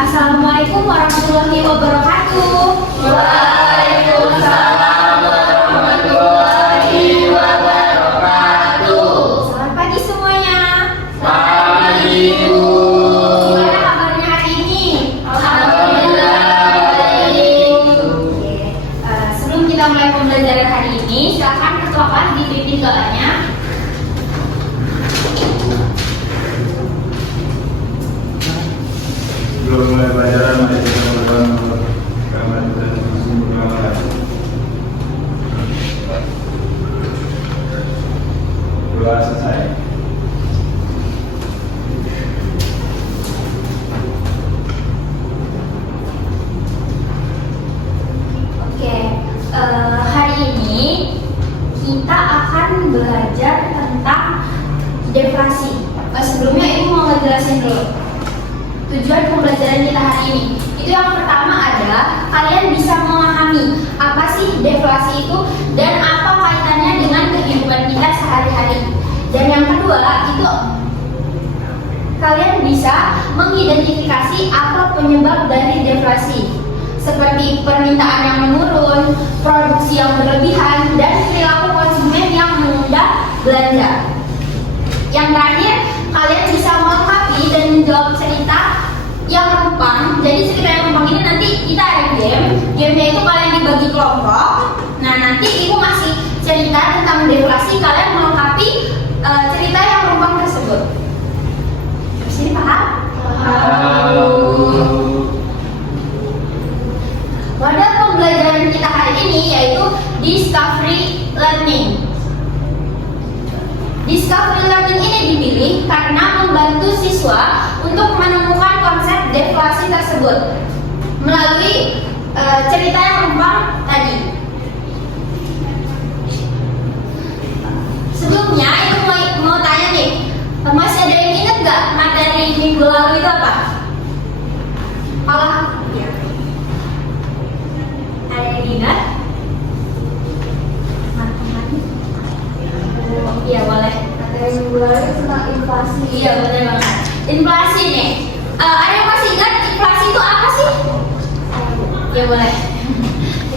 Assalamualaikum warahmatullahi wabarakatuh. Waalaikumsalam warahmatullahi wabarakatuh. Selamat pagi semuanya. Pagi Ibu. Gimana kabarnya hari ini? Alhamdulillah baik. Oke. Sebelum kita mulai pembelajaran hari ini, silakan ketua kelas dipimpin doanya. Belum mulai pelajaran, mari kita berdoa karena kita sungguh berdoa. Doa selesai. Oke. Hari ini kita akan belajar tentang deflasi. Sebelumnya Ibu mau ngejelasin dulu tujuan pembelajaran kita hari ini. Itu yang pertama adalah kalian bisa memahami apa sih deflasi itu dan apa kaitannya dengan kehidupan kita sehari-hari. Dan yang kedua itu kalian bisa mengidentifikasi apa penyebab dari deflasi, seperti permintaan yang menurun, produksi yang berlebihan, dan perilaku konsumen yang menunda belanja. Yang terakhir, kalian bisa melengkapi dan menjawab cerita yang rumpang. Jadi cerita yang rumpang ini nanti kita ada gamenya itu kalian dibagi kelompok. Nah nanti Ibu masih cerita tentang deflasi, kalian melengkapi cerita yang rumpang tersebut. Terus ini paham? Halo. Model pembelajaran kita hari ini yaitu discovery learning. Discovery learning ini dipilih karena membantu siswa untuk menemukan konsep deflasi tersebut melalui cerita yang rumpang tadi. Sebelumnya, itu mau tanya nih, masih ada yang ingat nggak materi minggu lalu itu apa? Kalau ya. Ada yang ingat? Iya boleh. Materi minggu lalu tentang inflasi. Iya benar banget. Inflasi nih. Ada yang masih ingat inflasi itu apa sih? Ya boleh.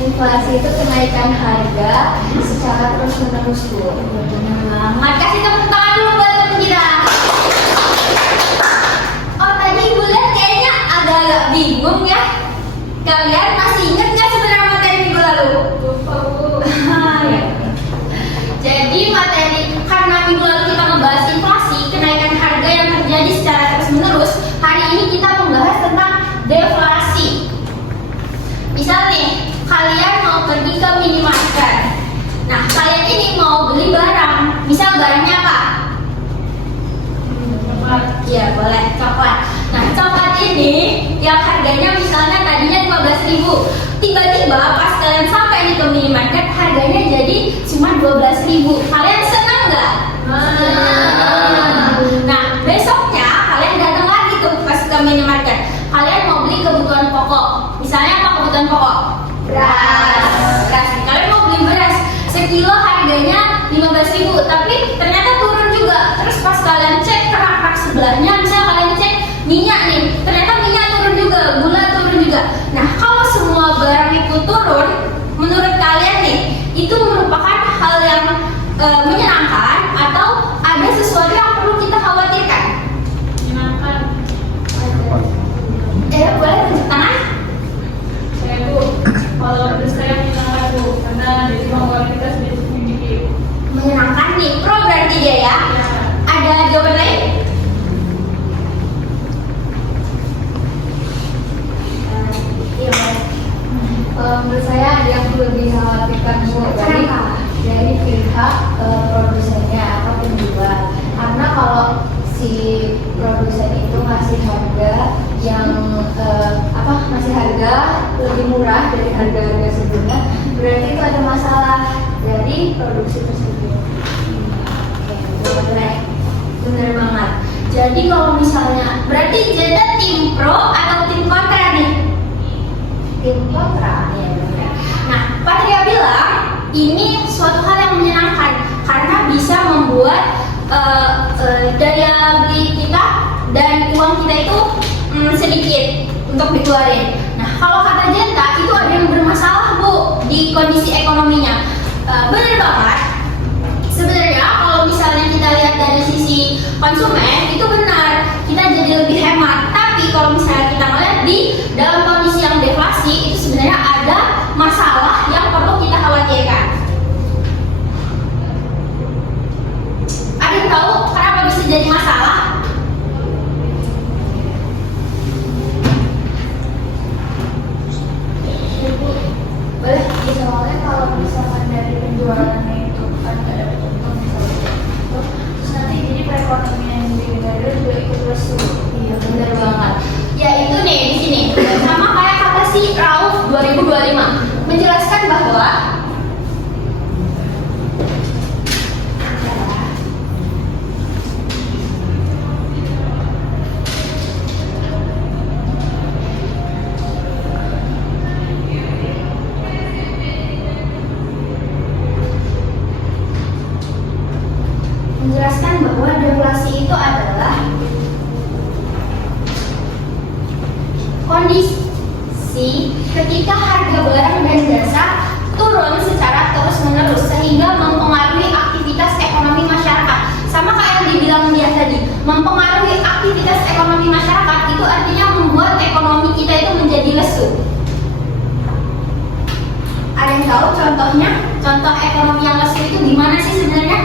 Inflasi itu kenaikan harga secara terus-menerus, Bu. Selamat, kasih tepuk tangan dulu buat teman kita. Oh tadi Ibu lihat kayaknya agak-agak bingung ya. Kalian masih ingat nggak sebenarnya materi minggu lalu? Lupa, Bu. Ya. Jadi materi karena minggu lalu kita ngebahas inflasi, kenaikan harga yang terjadi secara terus-menerus. Hari ini kita membahas tentang deflasi. Misal nih, kalian mau pergi ke minimarket. Nah, kalian ini mau beli barang. Misal barangnya apa? Coklat. Iya, boleh coklat. Nah, coklat ini yang harganya misalnya tadinya 15.000. Tiba-tiba pas kalian sampai nih ke minimarket, harganya jadi cuma 12.000. Kalian senang nggak? Nah, besoknya kalian datang lagi tuh pas ke minimarket. Kalian mau beli kebutuhan pokok. Misalnya apa kebutuhan pokok? Beras. Kalian mau beli beras. Sekilo harganya 15.000, tapi ternyata turun juga. Terus pas kalian cek ke rak sebelahnya, misalnya kalian cek minyak nih, ternyata minyak turun juga, gula turun juga. Nah, kalau semua barang itu turun, menurut kalian nih, itu merupakan hal yang menyenangkan atau ada sesuatu yang perlu kita khawatirkan? Menyenangkan. Boleh tunjuk tangan? Saya, Bu. Kalau menurut saya menyenangkan, Bu. Karena jadi pengeluaran kita sedikit sedikit. Menyenangkan nih, pro berarti dia ya. Ada jawaban lain? Iya, boleh. Kalau menurut saya ada yang perlu dikhawatirkan, Bu. Kenapa? Dari pihak produsennya atau penjual. Karena kalau si produsen itu ngasih harga yang ngasih harga lebih murah dari harga-harga sebelumnya, berarti itu ada masalah dari produksi tersebut. Boleh. Bener banget. Jadi kalau misalnya, berarti Jeda tim pro atau tim kontra nih? Tim kontra. Iya benar. Nah, Patria bilang ini suatu hal yang menyenangkan karena bisa membuat daya beli kita dan uang kita itu sedikit. untuk dikeluarin. Nah, kalau kata Jenta itu ada yang bermasalah Bu di kondisi ekonominya. Bener banget. Sebenarnya kalau misalnya kita lihat dari sisi konsumen itu benar, kita jadi lebih hemat. Tapi kalau misalnya kita melihat di dalam kondisi yang deflasi itu sebenarnya ada masalah yang perlu kita khawatirkan. Ada yang tahu kenapa bisa jadi masalah? Boleh soalnya kalau misalkan dari penjualannya itu kan nggak dapat untung misalnya gitu, terus nanti jadi perekonomian di negara juga ikut lesu. Iya benar banget. Ya itu nih di sini sama kayak kata si Rauf 2025 menjelaskan bahwa deflasi itu adalah kondisi ketika harga barang dan jasa turun secara terus-menerus sehingga mempengaruhi aktivitas ekonomi masyarakat. Sama kayak yang dibilang dia tadi, mempengaruhi aktivitas ekonomi masyarakat itu artinya membuat ekonomi kita itu menjadi lesu. Ada yang tahu contohnya? Contoh ekonomi yang lesu itu gimana sih sebenarnya?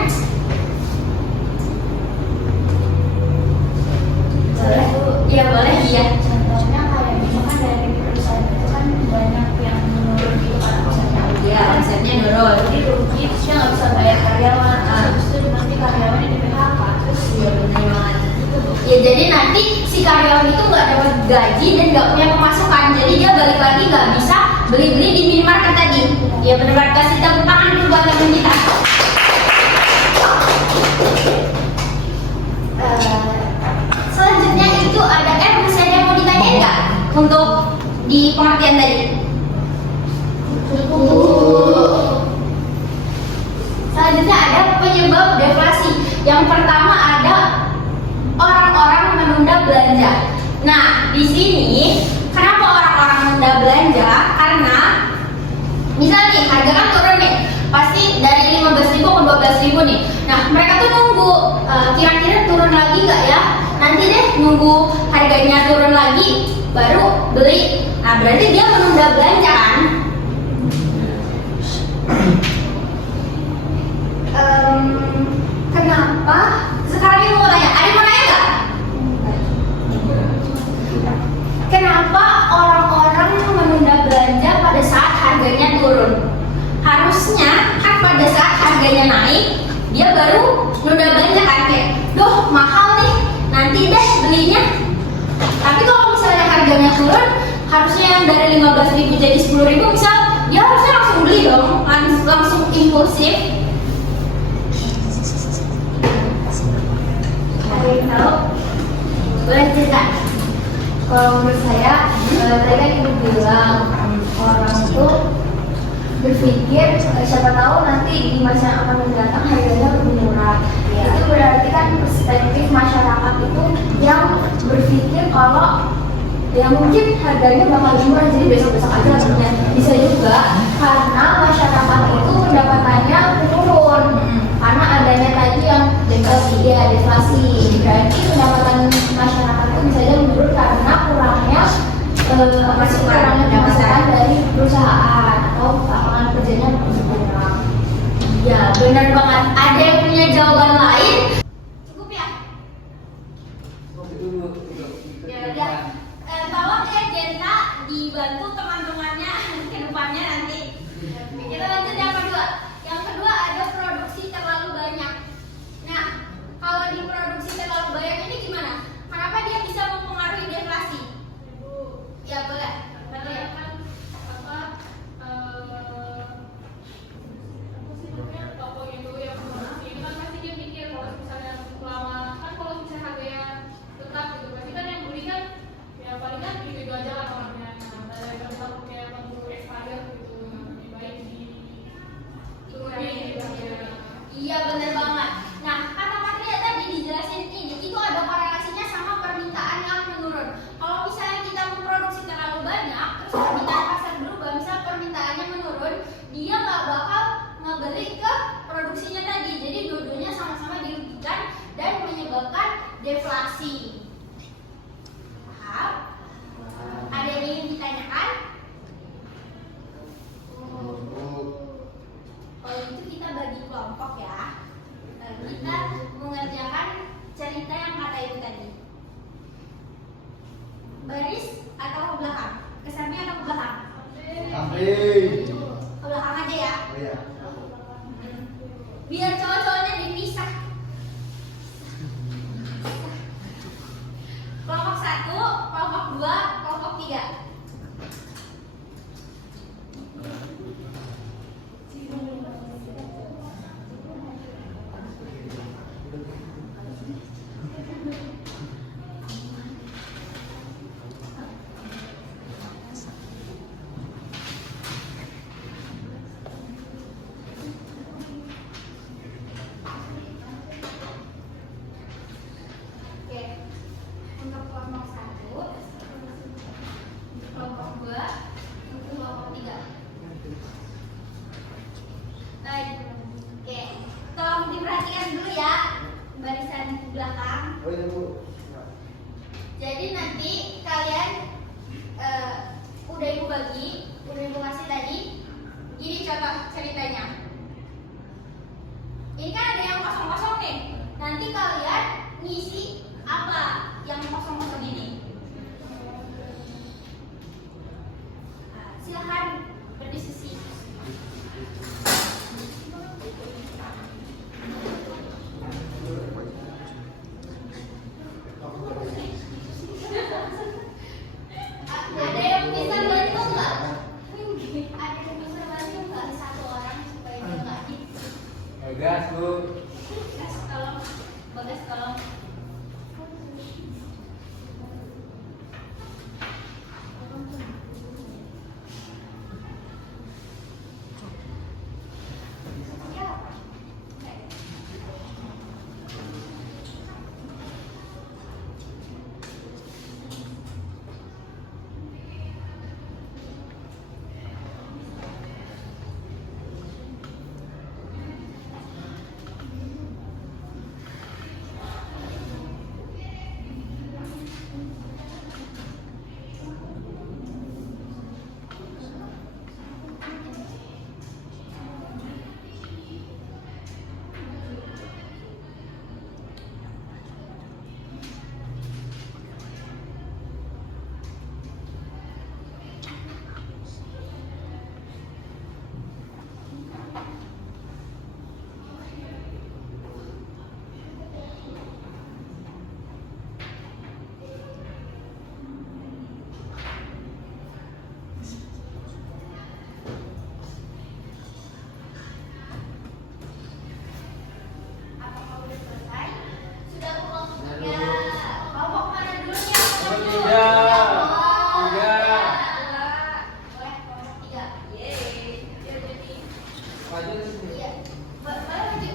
Boleh? Iya boleh, iya. Contohnya kayak misalkan dari perusahaan itu kan banyak yang menurun gitu kan misalnya. Iya, omsetnya nurun. Jadi rugi, terus dia nggak bisa bayar karyawan. Terus itu nanti karyawannya di PHK. Terus Iya benar banget. Ya jadi nanti si karyawan itu nggak dapat gaji dan nggak punya pemasukan. Jadi dia balik lagi nggak bisa beli-beli di minimarket tadi. Ya benar-benar kasih tepuk tangan dulu buat teman kita. Selanjutnya itu ada masih ada yang mau ditanyain nggak untuk di pengertian tadi? Selanjutnya ada penyebab deflasi. Yang pertama ada orang-orang menunda belanja. Nah, di sini kenapa orang-orang menunda belanja? Karena misalnya nih harga kan turun nih, pasti dari 15.000 ke 12.000 nih. Nah, mereka tuh nunggu kira-kira turun lagi nggak ya? Nanti deh nunggu harganya turun lagi baru beli. Nah, berarti dia menunda belanja kan? Kenapa? Sekarang ini mau tanya, ada yang mau nanya nggak? Kenapa orang-orang menunda belanja pada saat harganya turun? Harusnya kan pada saat harganya naik, dia baru nunda belanja kan kayak, duh mahal nih, nanti deh belinya. Tapi kalau misalnya harganya turun, harusnya yang dari 15.000 jadi 10.000 misal, dia harusnya langsung beli dong, langsung impulsif. ada yang tahu? Boleh cerita? Kalau menurut saya, tadi kan ibu bilang orang tuh berpikir siapa tahu nanti di masa yang akan mendatang harganya lebih murah. Itu berarti kan perspektif masyarakat itu yang berpikir kalau ya mungkin harganya bakal lebih murah jadi besok-besok aja harganya. Bisa juga karena masyarakat itu pendapatannya menurun karena adanya tadi yang deflasi. Berarti pendapatan masyarakat itu bisa aja menurun karena kurangnya pemasukan dari perusahaan atau lapangan kerjanya berkurang. Ya benar banget. Ada yang punya jawaban lain? Cukup ya? Ya udah. Tolong ya Genta dibantu teman-temannya ke depannya nanti. Kita lanjut yang kedua. Yang kedua ada produksi terlalu banyak. Nah, kalau diproduksi terlalu banyak ini gimana? Kenapa dia bisa mempengaruhi deflasi? Ya boleh. Betul ya? atau ke belakang? Ke samping atau ke belakang? Samping. Ke belakang aja ya. Oh iya. Biar cowok-cowoknya dipisah. Kelompok 1, kelompok 2, kelompok 3. Oke, untuk kelompok 1, kelompok 2, untuk kelompok 3. Baik, oke, tolong diperhatikan dulu ya barisan belakang. Oh iya Bu. Jadi nanti kalian udah ibu bagi, udah ibu kasih tadi. Ini contoh ceritanya. Ini kan ada yang kosong-kosong nih. Nanti kalian ngisi apa yang kosong-kosong ini? Silahkan berdiskusi. Ada yang bisa bantu nggak? Ada yang bisa bantu nggak? Satu orang supaya dia nggak gitu. Gas Bu. Bagas tolong, Bagas tolong. Apakah udah selesai? Sudah kelompoknya. Kelompok mana dulu nih? Tiga. Boleh kelompok 3. Yeay. Dia jadi. Maju di sini. Iya. Boleh maju.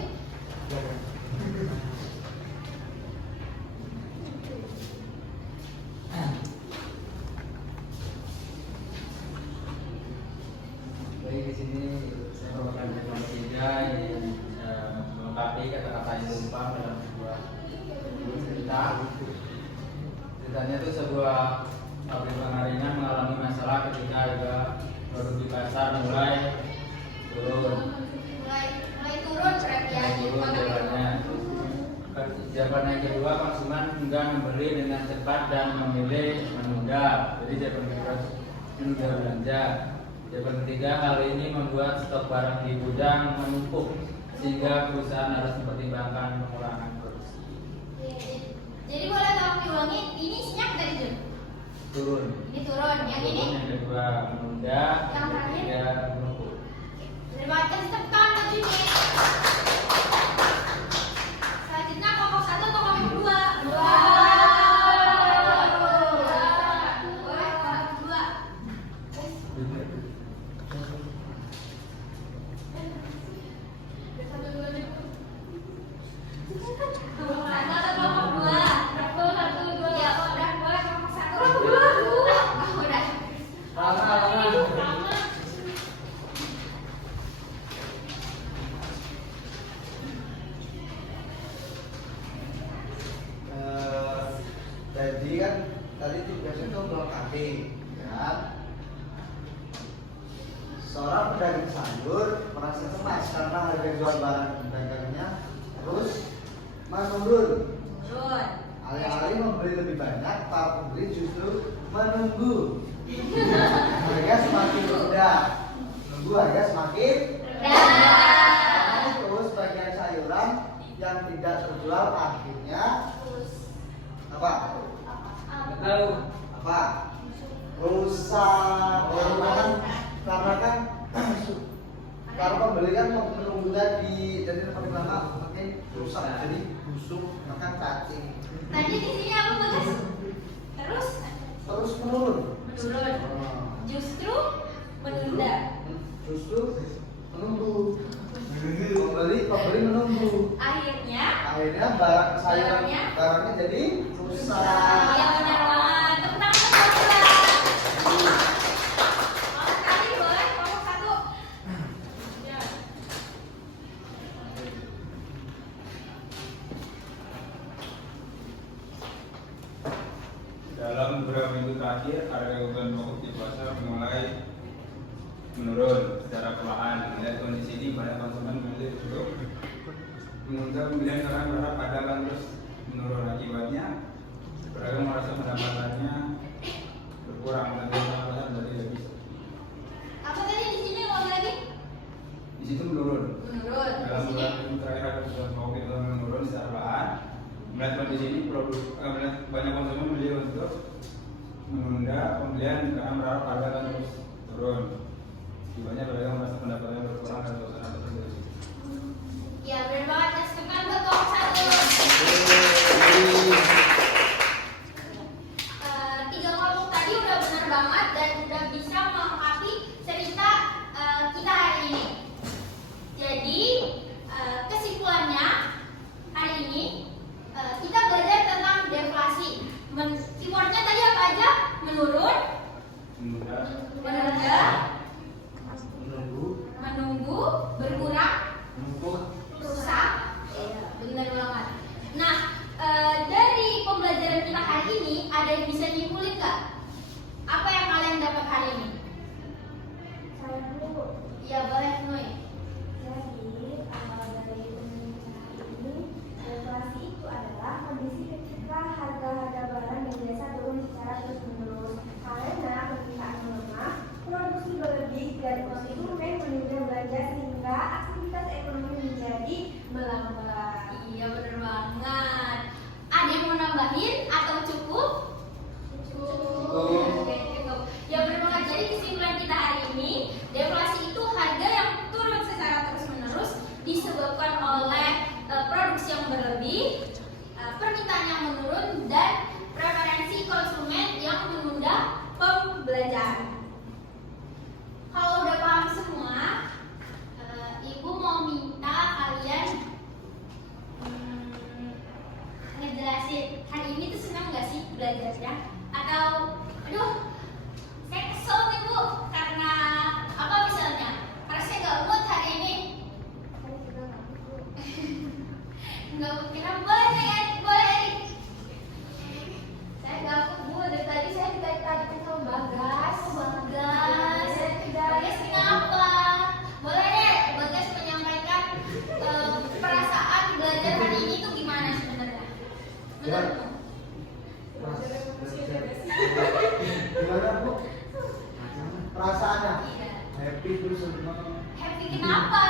Baik, di sini saya merupakan kelompok 3 yang bisa melengkapi kata-kata yang lupa dalam sebuah cerita. Ceritanya itu sebuah pabrik pengaringan mengalami masalah ketika harga produk di pasar mulai turun. Mulai turun berarti ya. Jadi Turun makan jawabannya. Jawaban yang kedua, konsumen enggan membeli dengan cepat dan memilih menunda. Jadi jawaban kedua menunda belanja. Jawaban ketiga, hal ini membuat stok barang di gudang menumpuk sehingga perusahaan harus mempertimbangkan pengurangan produksi. Jadi boleh tolong diulangi, ini isinya apa tadi Jun? Turun. Ini turun, yang ini? Yang kedua menunda, Yang terakhir? ketiga menumpuk. Terima kasih tepuk tangan buat Juni. Selanjutnya kelompok 1 atau kelompok 2? Dua. Boleh kelompok 2. Kelompok 1 atau kelompok 2? Kelompok 1, 2. Ya udah, boleh kelompok 1. Kelompok 2. Udah. Lama. Jadi kan tadi tugasnya itu melengkapi, ya. Seorang pedagang sayur merasa cemas karena harga jual barang dagangnya terus menurun. Turun. Alih-alih membeli lebih banyak, para pembeli justru menunggu. Harga semakin rendah. Menunggu harga semakin rendah. Itu sebagian sayuran yang tidak terjual akhirnya apa? Nggak tahu. Apa? Rusak. Karena kan kalau pembeli kan menunggu tadi, jadi makin lama makin rusak, jadi busuk, makan cacing. Tadi di sini apa Bagas? Terus menurun. Menurun. Justru menunda. Justru menunggu. Pembeli menunggu. Akhirnya Barang Barangnya? barangnya jadi rusak. Iya benar banget. Tepuk tangan untuk Bagas. Orang kali boleh ngomong satu. Ya. Dalam beberapa minggu terakhir, harga kebutuhan pokok di pasar mulai menurun secara perlahan. Melihat kondisi ini, banyak konsumen memilih untuk menunda pembelian karena berharap harga akan terus menurun. Akibatnya, pedagang merasa pendapatannya berkurang dan pendapatannya menjadi habis. Apa tadi di sini ngomong lagi? Di situ menurun. Menurun. Di Dalam sini beberapa minggu terakhir, harga kebutuhan pokok itu menurun secara perlahan. Melihat kondisi ini, melihat banyak konsumen memilih untuk menunda pembelian karena berharap harga akan terus turun. Akibatnya pedagang merasa pendapatannya berkurang dan suasana tersebut. ya benar banget. Tekan betul satu. Tiga kelompok tadi udah benar banget dan udah bisa melengkapi cerita kita hari ini. Jadi kesimpulannya hari ini kita belajar tentang deflasi. Keywordnya tadi apa aja? Menurun, Menunda, menunda, Menunggu. menunggu, berkurang, Menumpuk. rusak. Benar banget. Nah, dari pembelajaran kita hari ini ada yang bisa nyimpulin nggak? Apa yang kalian dapat hari ini? Saya dulu. Iya boleh Nui. Jadi, dari pembicaraan ini, deflasi itu adalah kondisi ketika harga-harga barang dan jasa turun secara terus-menerus karena permintaan melemah, produksi berlebih, dan konsumen menunda belanja sehingga aktivitas ekonomi menjadi melambat. Iya benar banget. Ada yang mau nambahin atau cukup? Cukup. Oke, cukup. Ya benar banget. Jadi kesimpulan kita hari ini, deflasi itu harga yang turun secara terus-menerus disebabkan oleh produksi yang berlebih, permintaan yang menurun, dan preferensi konsumen yang menunda pembelanjaan. Kalau udah paham semua, Ibu mau minta kalian ngejelasin hari ini tuh senang gak sih belajarnya? Atau, aduh, saya kesel nih Bu, karena apa misalnya? Karena saya gak mood hari ini. Saya juga nggak tahu. Nggak mungkin, boleh nih, boleh Erik. Saya gak mood Bu, dari tadi saya ditarik-tarik sama Bagas. Bagas kenapa? Boleh deh, Bagas menyampaikan perasaan belajar hari ini tuh gimana sebenarnya? Menurutmu? Gimana Bu? Perasaannya? Iya. Happy terus senang. Happy kenapa?